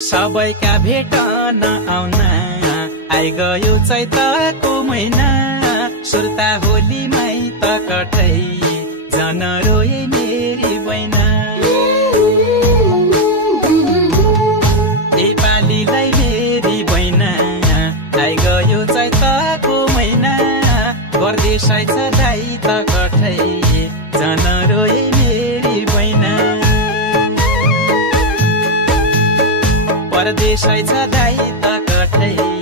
सबैका भेटन आउन आइगयो चैतको महिना सुर्ता होलीमै त कठै जन रोए मेरी बहिना नेपालीलाई मेरी बहिना आइगयो चैतको महिना परदेशै छ दाइ त कठै जन रोए मेरी बहिना परदेशै छ दाइ त कठै